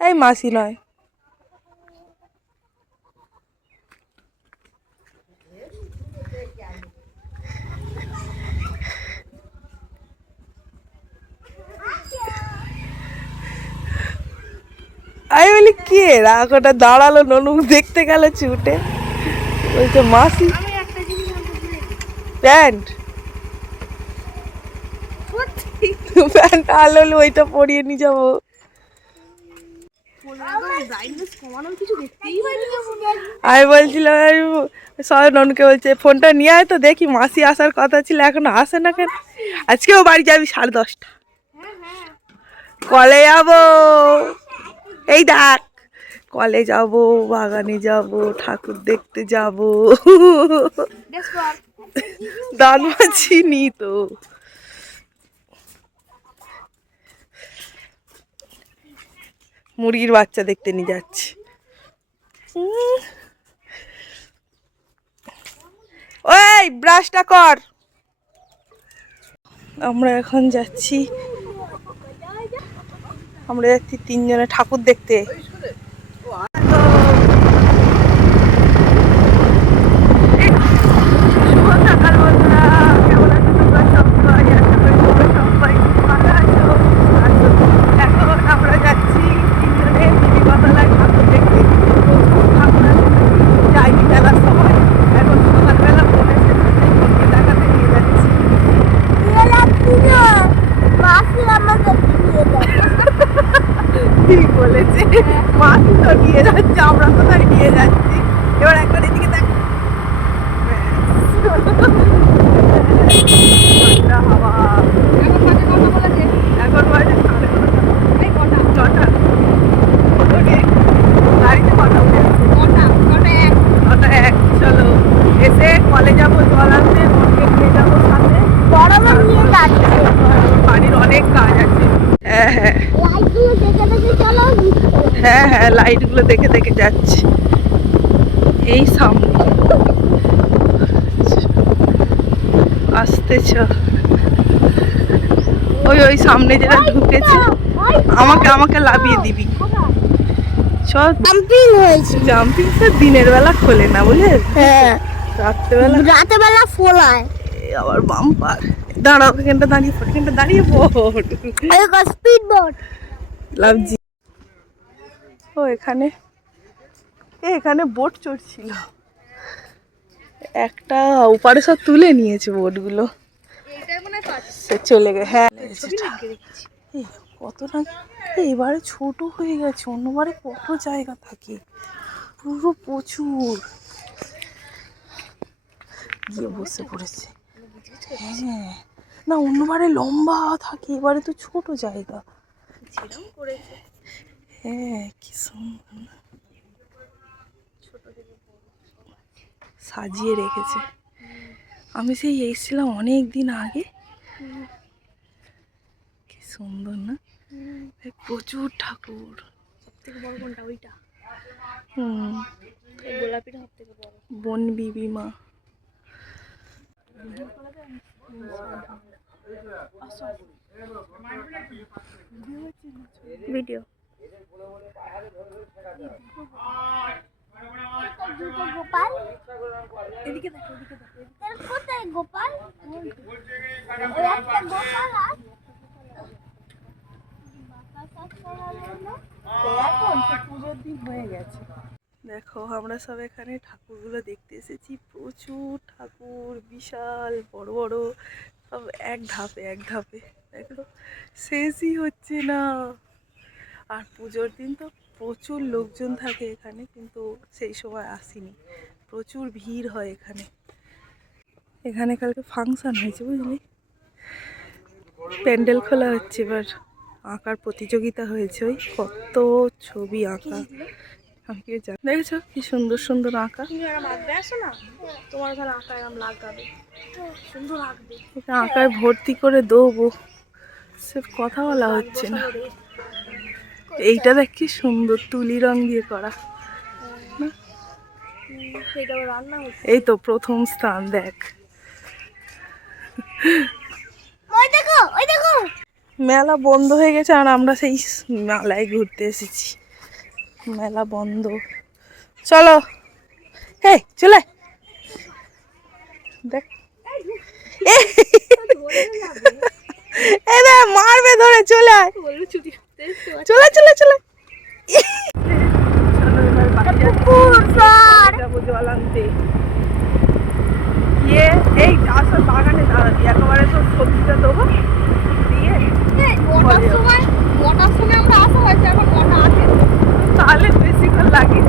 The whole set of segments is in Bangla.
এই মাসি নয়। আমি বলি কে রাগ ওটা দাঁড়াল ননু দেখতে গেল ছুটে বলছে মাসি প্যান্ট। প্যান্ট আলো ওইটা পরিয়ে নিয়ে যাব। আমি বলছিলাম সবাই ননকে বলছে ফোনটা নিয়ে আয় তো দেখি মাসি আসার কথা ছিল এখনও আসে না কেন? আজকেও বাড়ি যাবি সাড়ে দশটা। কলে যাব। এই দেখ কলে যাব বাগানে যাব ঠাকুর দেখতে যাব। দান চিনি তো মুরগির বাচ্চা দেখতে নিয়ে যাচ্ছি। ওই ব্রাশটা কর আমরা এখন যাচ্ছি, আমরা যাচ্ছি তিনজনে ঠাকুর দেখতে শুভ সকাল বন্ধুরা কেমন আছো তোমরা সবাই আশা করি তোমরা সবাই ভালো আছো আছো। এখন আমরা যাচ্ছি তিনজনে দিদিবাতলায় ঠাকুর দেখতে প্রচুর ঠাকুর আছে যাইনি মেলার সময় এখন সকালবেলা ফোনে সেখানে দেখাতে নিয়ে যাচ্ছি ঠিক বলেছে মাসি তো নিয়ে যাচ্ছে আমরা কোথায় নিয়ে যাচ্ছি এবার একবার এদিকে দেখ ঠান্ডা হাওয়া এখন বাজে সাড়ে নটা। ছটা ওকে গাড়িতে কটা উঠে আছে? ছটা এক চলো এসে কলে যাব জল আনতে মনকে নিয়ে যাব সাথে বাড়ির অনেক কাজ আছে হ্যাঁ হ্যাঁ হ্যাঁ দেখে দেখে যাচ্ছি। এই সামনে। আসতেছ ওই ওই সামনে যেটা ঢুকেছে আমাকে আমাকে লাভিয়ে দিবি। জাম্পিং হয়েছে। জাম্পিং তো দিনের বেলা খোলে না বুঝলে? হ্যাঁ। রাত্রেবেলা রাতে বেলা ফোলায়। আবার বাম্পার দাঁড়াও এখানটা দাঁড়িয়ে পড় এখানটা দাঁড়িয়ে পড় স্পিড বোট লাভজি এখানে। এ এখানে বোট চড়ছিল। একটা উপারে সব তুলে নিয়েছে বোটগুলো সে চলে গে হ্যাঁ। কত না এবারে ছোট হয়ে গেছে অন্যবারে কত জায়গা থাকে। পুরো প্রচুর। গিয়ে বসে পড়েছে। হ্যাঁ। না অন্যবারে লম্বা থাকে এবারে তো ছোট জায়গা। হ্যাঁ কি সুন্দর। না? সাজিয়ে রেখেছে। আমি সেই এসেছিলাম অনেক দিন আগে। কি সুন্দর না? প্রচুর ঠাকুর। হুম। বন বিবি মা। ভিডিও। গোপাল এদিকে দেখো এদিকে দেখো কোথায় গোপাল? ওই একটা গোপাল আর এখন পুজোর দিন হয়ে গেছে। দেখো আমরা সব এখানে ঠাকুরগুলো দেখতে এসেছি। প্রচুর ঠাকুর বিশাল বড় বড় সব এক ধাপে এক ধাপে। দেখো শেষই হচ্ছে না। আর পুজোর দিন তো প্রচুর লোকজন থাকে এখানে কিন্তু সেই সময় আসিনি। প্রচুর ভিড় হয় এখানে। এখানে কালকে ফাংশন হয়েছে বুঝলি? প্যান্ডেল খোলা হচ্ছে এবার। আঁকার প্রতিযোগিতা হয়েছে ওই কত ছবি আঁকা। আমি কি জানি দেখেছ কি সুন্দর সুন্দর আঁকা? তোমার ওখানে আঁকা এরম লাগাবে। সুন্দর আঁকবে। ওকে আঁকায় ভর্তি করে দেবো। সে কথা বলা হচ্ছে না। এইটা দেখ কি সুন্দর তুলি রং দিয়ে করা এই তো প্রথম স্থান দেখো মেলা বন্ধ হয়ে গেছে আর আমরা সেই মেলায় ঘুরতে এসেছি মেলা বন্ধ চলো হে চলে দেখ মারবে ধরে চলে আয়। বলল চলে চলে চলে জল আনতে এই আসল বাগানে দাঁড়াবি একেবারে তো সবজিটা দেবো। দিয়ে নটার সময় নটার সময় আমরা আসা হয়েছে এখন নটা আটে তাহলে বেশিক্ষণ লাগে।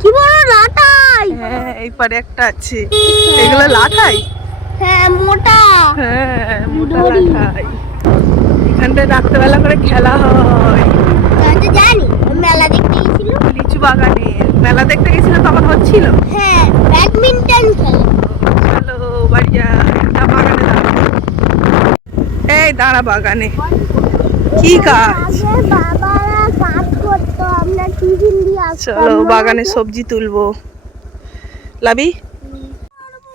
কি লাটাই হ্যাঁ এই পারে একটা আছে। এগুলো লাঠাই হ্যাঁ মোটা। হ্যাঁ মোটা এখানটায় রাত্রেবেলা করে খেলা হয়। আমি জানি মেলা দেখতে গেছিল। লিচু বাগানে। মেলা দেখতে গেছিল তখন হচ্ছিল? হ্যাঁ ব্যাডমিন্টন খেলা। চলো বাড়ি যা যা বাগানে দাঁড়া। এই দাঁড়া বাগানে। কি কাজ? চলো বাগানে সবজি তুলবো। লাবি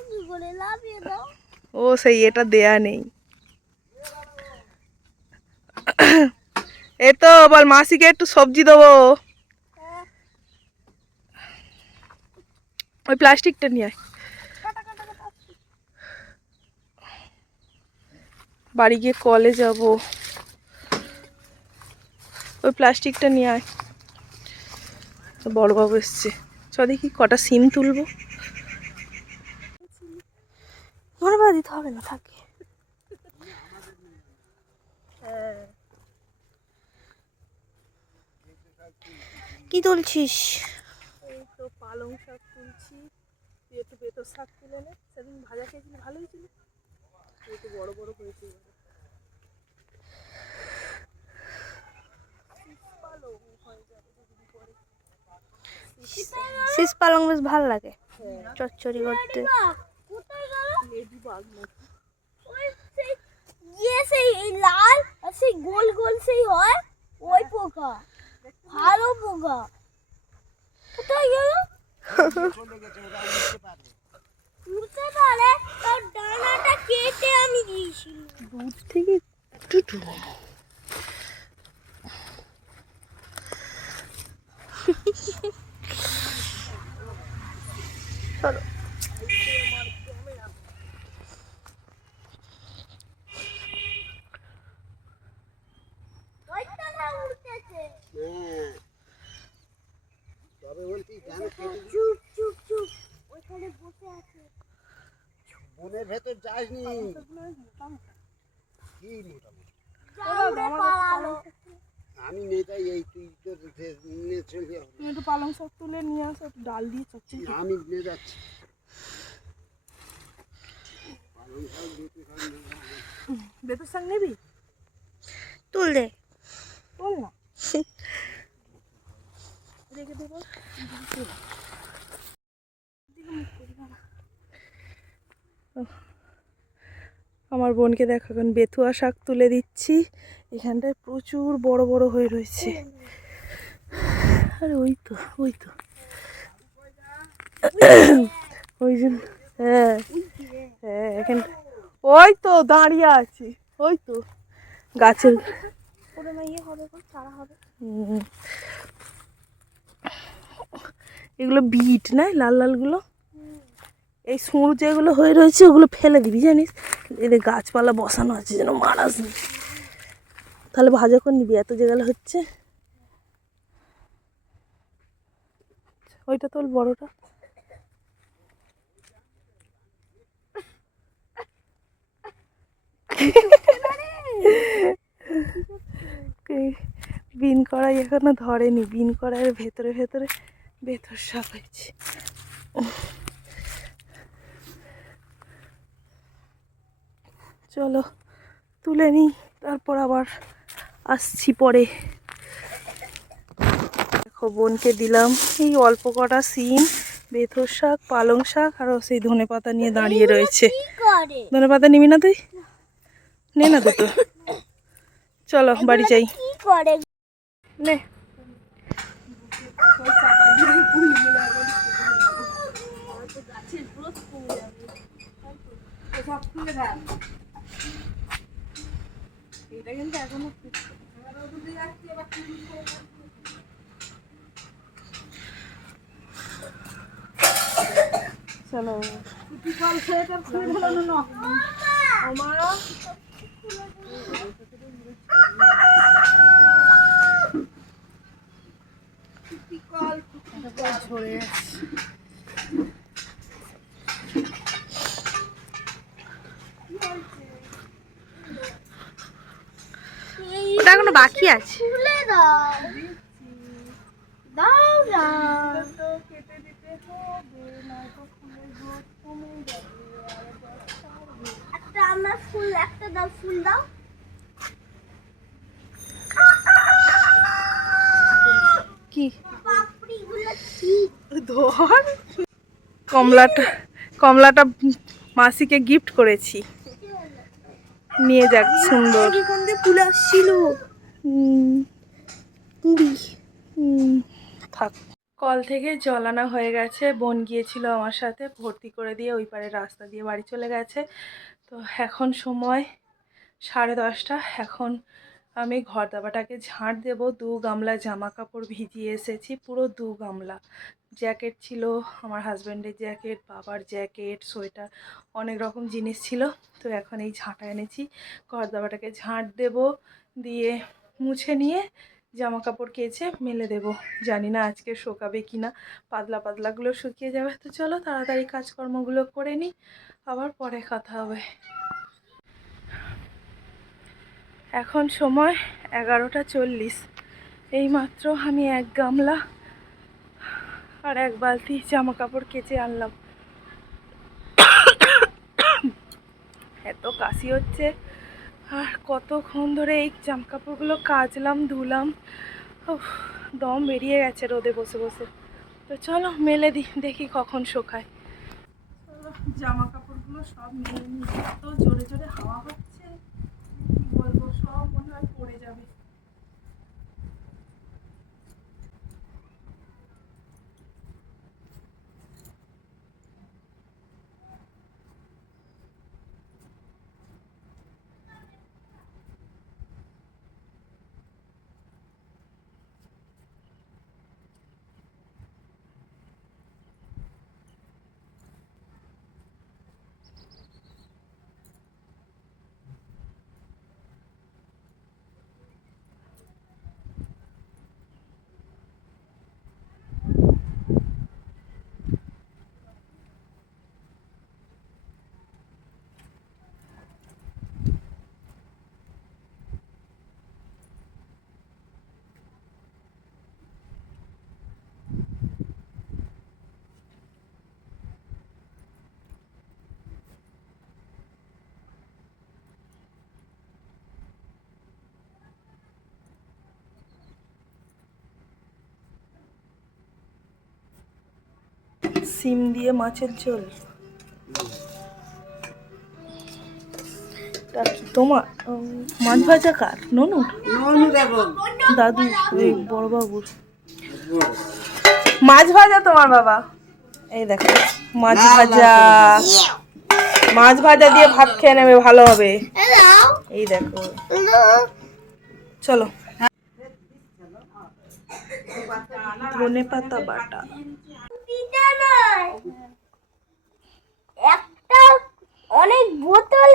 কি করে লাভিয়ে দাও ও সেই এটা দেয়া নেই। এ তো বল মাসিকে একটু সবজি দেবো। ওই প্লাস্টিকটা নিয়ে বাড়ি গিয়ে কলে যাব। ওই প্লাস্টিকটা নিয়ে আয়। বড়বাবু এসছে। চ দেখি কটা সিম তুলবো। ধন্যবাদ দিতে হবে না থাকে। কি তুলছিস? এই তো পালং শাক তুলছি। তুই একটু বেতর শাক তুলে নে। সেদিন ভাজা খেয়েছিলি ভালো হয়েছিল একটু বড় বড় হয়েছে হয়ে। শীষ পালং। বেশ ভালো লাগে। চচ্চড়ি করতে। লেডি বাগ নাকি ইয়ে সেই লাল আর সেই গোল গোল সেই হয় ওই পোকা ভালো পোকা কোথায় গেল উঠতে পারে তার ডানাটা কেটে আমি দিয়েছিলাম দূর থেকে একটু চলো ওইটা না উঠতেছে তবে বলছি কেন কেটে চুপ চুপ চুপ ওইখানে বসে আছে বনের ভেতর যাসনি কি মোটামুটি জাউরে পালালো আমি নেতাই এই তুই তো ফে- নিয়ে চলে যাও তুমি একটু পালং শাক তুলে নিয়ে আসো একটু ডাল দিয়ে চচ্চড়ি আমি নিয়ে যাচ্ছি। বেতর শাক নিবি? তুল দে। বল না। রেখে দেবো আমার বোনকে দেখ এখন বেথুয়া শাক তুলে দিচ্ছি। এখানটায় প্রচুর বড় বড় হয়ে রয়েছে। আরে ওই তো ওই তো। ওই জন্য হ্যাঁ হ্যাঁ এখানটা ওই তো দাঁড়িয়ে আছি। ওই তো গাছের ইয়ে। এগুলো বিট না লাল লালগুলো? এই সুর যেগুলো হয়ে রয়েছে ওগুলো ফেলে দিবি জানিস? এদের গাছপালা বসানো আছে যেন মারাস তাহলে ভাজা করে নিবি এত যেগুলো হচ্ছে। ওইটা তোল বড়টা। বিন কড়াই এখনও ধরেনি, বিন কড়াইয়ের ভেতরে ভেতরে, ভেতর সাপ হয়েছে। চলো, তুলে নিই, তারপর আবার আসছি পরে। বোনকে দিলাম। এই অল্প কটা সিম বেথর শাক পালং শাক আর সেই ধনে পাতা নিয়ে দাঁড়িয়ে রয়েছে। ধনে পাতা নিবি না তুই? নে না দুটো। চলো বাড়ি যাই। নে। এটা কিন্তু এখনও চলো ঝরে ওটা এখনও বাকি আছে? দাও দাও না একটা আমার ফুল একটা দাও ফুল দাও। কি? ধর। কমলাটা কমলাটা মাসিকে গিফট করেছি। নিয়ে যাক সুন্দর। ফুল আসছিল? থাক। কল থেকে জল আনা হয়ে গেছে। বোন গিয়েছিল আমার সাথে, ভর্তি করে দিয়ে ওই পারে রাস্তা দিয়ে বাড়ি চলে গেছে। তো এখন সময় সাড়ে দশটা। এখন আমি ঘর দাবাটাকে ঝাঁট দেবো, দু গামলা জামা কাপড় ভিজিয়ে এসেছি, পুরো দু গামলা। জ্যাকেট ছিল, আমার হাজব্যান্ডের জ্যাকেট, বাবার জ্যাকেট, সোয়েটার, অনেক রকম জিনিস ছিল। তো এখন এই ঝাঁটা এনেছি। ঘর দাবাটাকে ঝাঁট দেবো, দিয়ে মুছে নিয়ে জামা কাপড় কেচে মেলে দেব। জানি না আজকে শোকাবে কি না, পাতলা পাতলাগুলো শুকিয়ে যাবে। তো চলো তাড়াতাড়ি কাজকর্মগুলো করে নিই আবার পরে কথা হবে। এখন সময় এগারোটা চল্লিশ। এইমাত্র আমি এক গামলা আর এক বালতি জামা কাপড় কেচে আনলাম। এত কাশি হচ্ছে আর কতক্ষণ ধরে এই জামা কাপড়গুলো কাচলাম, ধুলাম। দম বেরিয়ে গেছে রোদে বসে বসে। তো চলো, মেলে দি, দেখি কখন শোকায়। জামা কাপড়গুলো সব মেলে নিয়ে এত জোরে জোরে হাওয়া হচ্ছে কি বলব সব মনে হয় পড়ে যাবে সিম দিয়ে মাছের ঝোল। তোমার? মাছ ভাজা কার? ননুর ননু দাদু এই বড় বাবুর মাছ ভাজা তোমার বাবা। এই দেখো মাছ ভাজা। মাছ ভাজা দিয়ে ভাত খেয়ে নেবে ভালো হবে। এই দেখো। চলো। ধনে পাতা বাটা দিতে নয় একটা অনেক বোতল।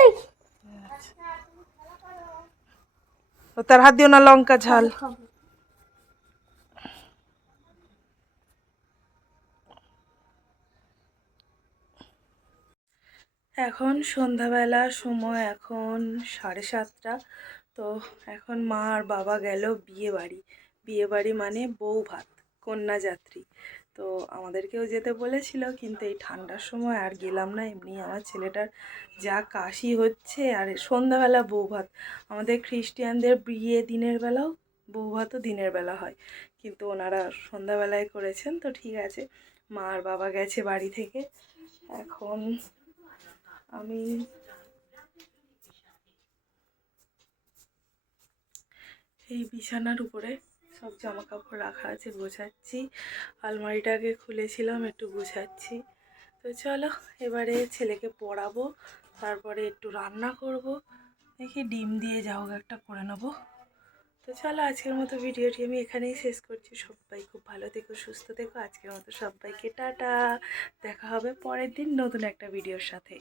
তার হাত দিও না, লঙ্কা ঝাল। এখন সন্ধ্যাবেলা, সময় এখন সাড়ে সাতটা। তো এখন মা আর বাবা গেল বিয়ে বাড়ি বিয়ে বাড়ি মানে বউ ভাত, কন্যাযাত্রী। তো আমাদেরকেও যেতে বলেছিল, কিন্তু এই ঠান্ডার সময় আর গেলাম না। এমনি আমার ছেলেটার যা কাশি হচ্ছে, আর সন্ধ্যাবেলা বউ ভাত আমাদের খ্রিস্টিয়ানদের বিয়ে দিনের বেলাও বউ ভাতও দিনের বেলা হয়, কিন্তু ওনারা সন্ধ্যাবেলায় করেছেন, তো ঠিক আছে। মা আর বাবা গেছে বাড়ি থেকে। এখন আমি এই বিছানার উপরে সব জামা কাপড় রাখা আছে, গোছাচ্ছি। আলমারিটাকে খুলেছিলাম, একটু গুছাচ্ছি। তো চলো, এবারে ছেলেকে পড়াবো, তারপরে একটু রান্না করব। দেখি ডিম দিয়ে যাও একটা করে নেব। তো চলো, আজকের মতো ভিডিওটি আমি এখানেই শেষ করছি। সবাই খুব ভালো থেকো, সুস্থ থেকো। আজকের মতো সবাইকে টাটা। দেখা হবে পরের দিন নতুন একটা ভিডিওর সাথে।